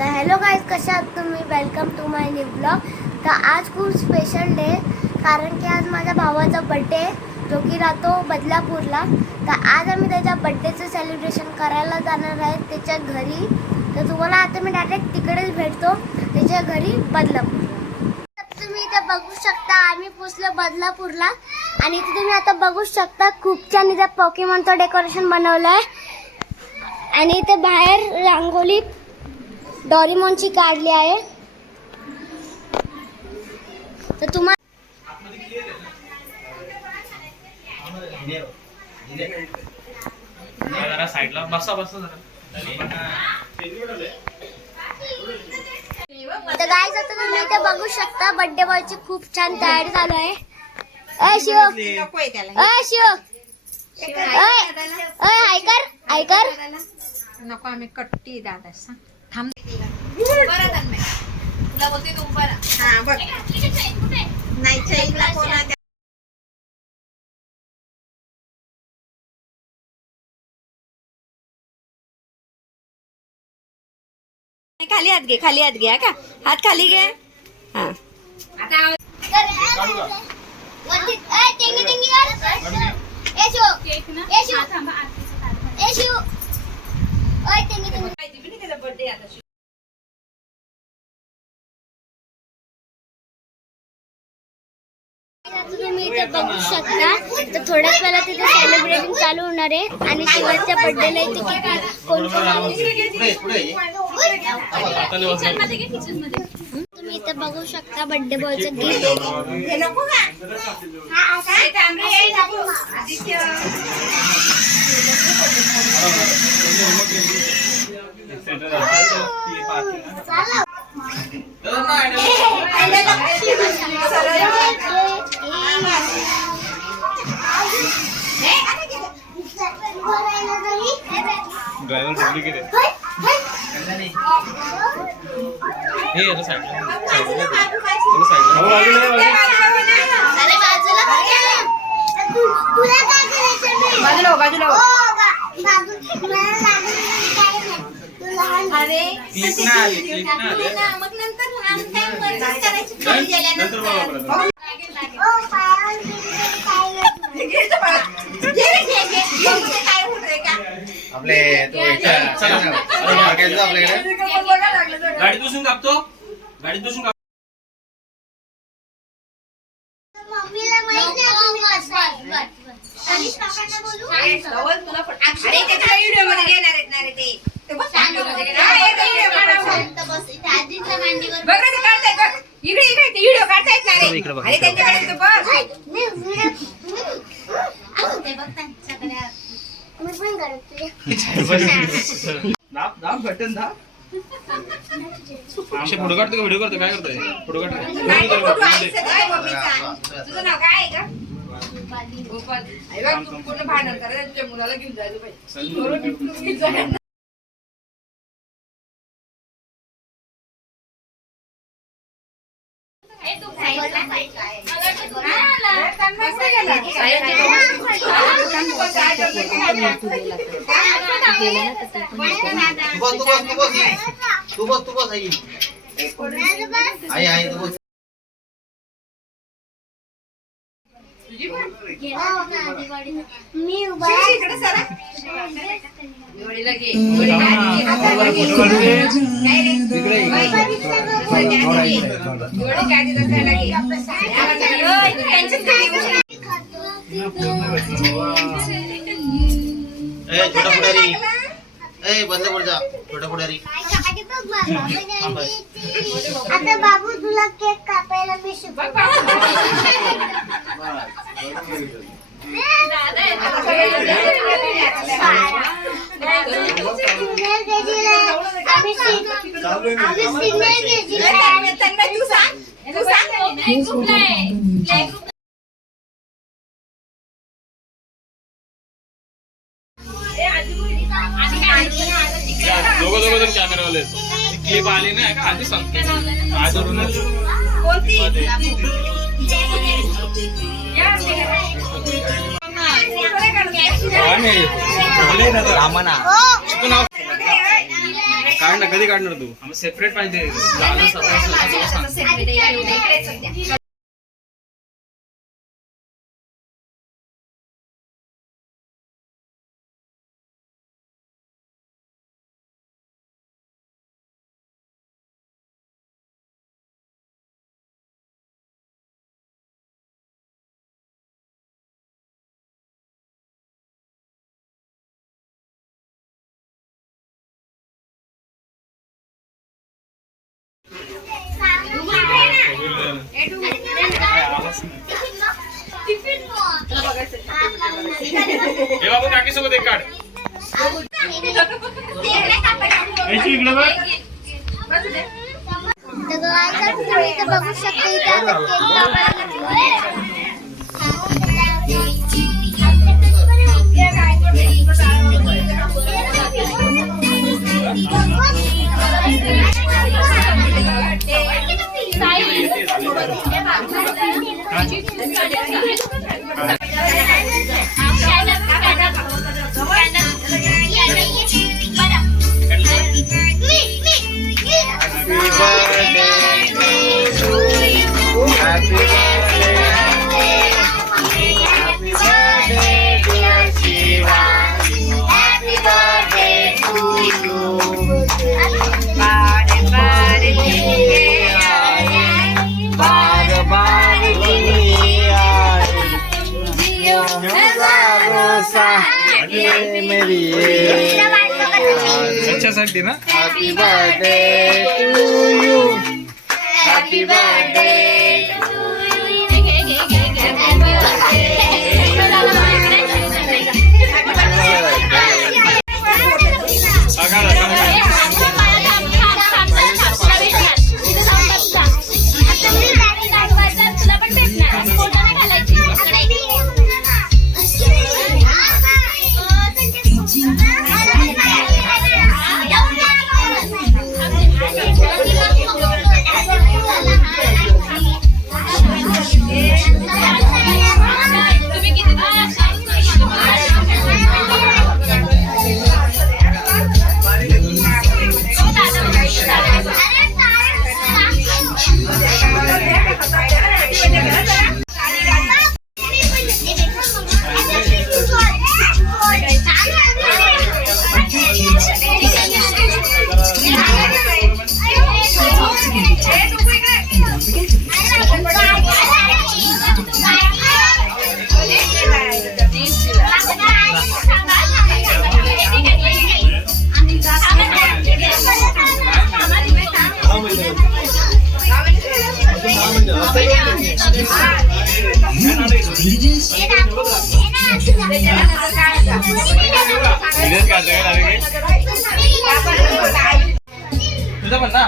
तर hello guys, कशा आहात तुम्ही? Welcome to my new blog. तर आज खूप स्पेशल डे, कारण की आज माझ्या भावाचा बड्डे आहे, जो की राहतो बदलापूरला. तर आज आम्ही त्याच्या बड्डेचं सेलिब्रेशन करायला जाणार आहे त्याच्या घरी. तर तुम्हाला आता मी डायरेक्ट तिकडेच भेटतो, त्याच्या घरी बदलापूर. तुम्ही इथे बघू शकता, आम्ही पोचलो बदलापूरला. आणि इथे तुम्ही आता बघू शकता खूप छान इथे पोकेमॉनचं डेकोरेशन बनवलं आहे. आणि इथे बाहेर रांगोळी डोरेमॉनची काढली आहे. तर तुम्हाला जरा साईडला बसा जरा. तर गाईज, आता तुम्ही इथे बघू शकता बर्थडे बॉयची खूप छान तयारी चालू आहे. अय शिव, अय शिव, ऐकर नको. आम्ही कट्टी दादा थांब. तुला बोलते तू बरं. हा बघ, नाही चैनला कोण आहे? खाली हात घे, खाली हात घे. का हात खाली घे. हा आता बर्थडे आता तुम्ही इथे बघू शकता. तर थोड्याच वेळात तिथे सेलिब्रेशन चालू होणार आहे. आणि शिवाच्या बर्थडेला इथे किती कोण कोण आले तुम्ही इथे बघू शकता. बर्थडे बॉयचं गिफ्ट. ड्रायव्हर डुप्लिकेट आहे. हे याला साईडला बाजूला. अरे मग नंतर आपले गाडी बसून कापतो. गाडी बसून काप. व्हिडिओ काढतायत ना रे. अरे त्यांच्याकडे फोटो काढतो का? व्हिडिओ करतो काय करतोय? फोटो काढतो. तुझं नाव काय आहे का? गोपाल. पूर्ण भांडण करायचं तुझ्या मुलाला घेऊन जायचं पाहिजे. तू बस आई तू बस. मी उभा छोटा पुढारी. बंद पड जा. छोटा पुढारी. आता बाबू तुला केक कापायला मी शिकवतो. दोघं जण कॅमेरावाले क्लिप आली नाही का? आधी सांगतो काढ ना, कधी काढणार तू? आम्हाला सेपरेट पाहिजे. झालं सगळं. हे बाबू काकी सोबत एक काढ. इकडे बघ. तर आता तुम्ही इथे बघू शकता इथे आता केक कापायला त्याच्यासाठी ना. Happy birthday to you. Happy birthday. तुझा पण ना.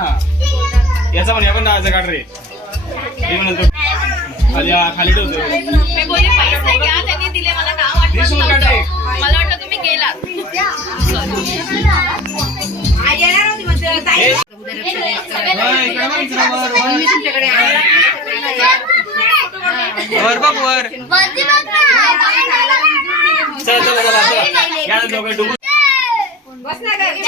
याचा पण, या पण डाळाचा काढ रे. खाली ठेवतो. मला वाटलं तुम्ही गेलात. वर बघ वर. चला चला चला या दोघं डुबू. बस ना गं.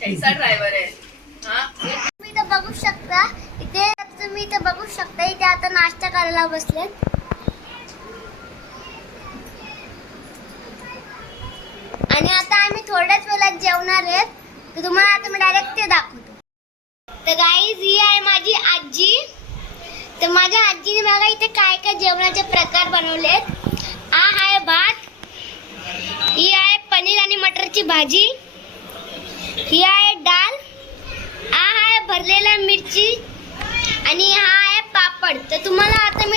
कैसा ड्रायव्हर आहे हा. तुम्ही इथे बघू शकता इथे आता नाश्ता करायला बसलेत. आणि आता आम्ही थोड्याच वेळात जेवणार आहेत. तर तुम्हाला आता मी डायरेक्ट ते दाखवतो. तर गाईज ही आहे माझी आजी. तर माझ्या आजीने बघा इथे काय काय जेवणाचे प्रकार बनवलेत. हा आहे भात, ही आहे पनीर आणि मटरची भाजी, ही आहे डाळ, हा आहे भरलेला मिरची आणि हा आहे पापड. तर तुम्हाला आता मी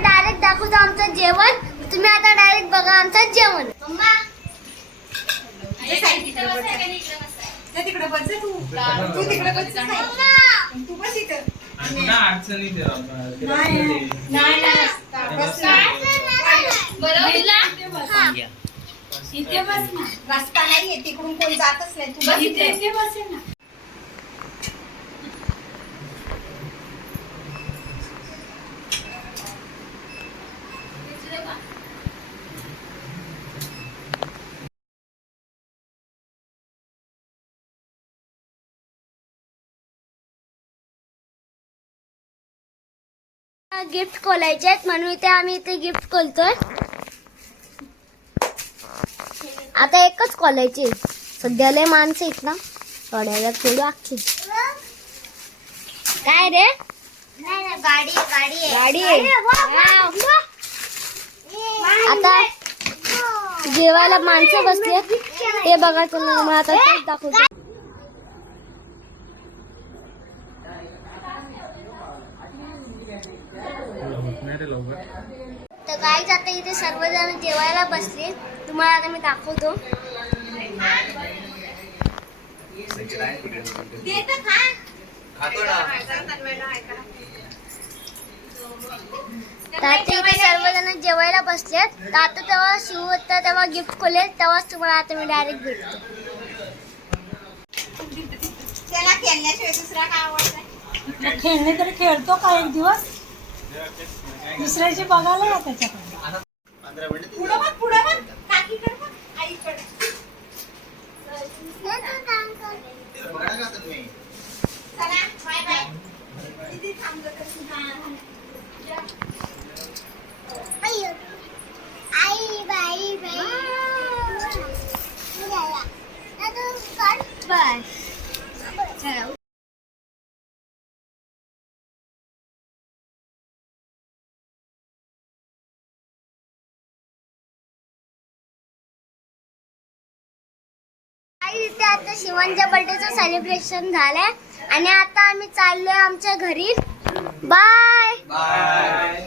डायरेक्ट दाखवतो आमचं जेवण. तुम्ही आता डायरेक्ट बघा आमचं जेवण. मम्मा तिकडे बस तू तिकडे बस. तू बस इथं. इथे बस ना. रस्ता नाहीये तिकडून कोण जातच नाही तू बस इथे इथे. इथे बसे ना. गिफ्ट खोलायचे आहेत म्हणून इथे आम्ही इथे गिफ्ट खोलतोय. आता एकच खोलायची सध्या लय माणसं आहेत ना थोड्याला खोलू अख्खी. काय रे गाडी आहे. आता जेवायला माणसं बसली ते बघा तुम्हाला आता तेच दाखवतो. तर गाईज आता इथे सर्वजण जेवायला बसले तुम्हाला आता मी दाखवतो. तर आता इथे सर्वजण जेवायला बसलेत. तर आता तेव्हा शिव होता तेव्हा गिफ्ट खोलेल तेव्हाच तुम्हाला आता मी डायरेक्ट भेटतो. त्याला खेळण्याशिवाय दुसरा काय आवडतं? मग खेळणे तरी खेळतो का एक दिवस दुसऱ्याचे बघायला या त्याच्याकडे. 15 मिनिट पुढं बघ काकीकडे बघ आईकडे. बघा का तुम्ही चला बाय बाय. किती थांबलो तरी. आई बाई बस इथे आता शिवांच्या बर्थडेचं सेलिब्रेशन झालंय आणि आता आम्ही चाललोय आमच्या घरी. बाय. बाय.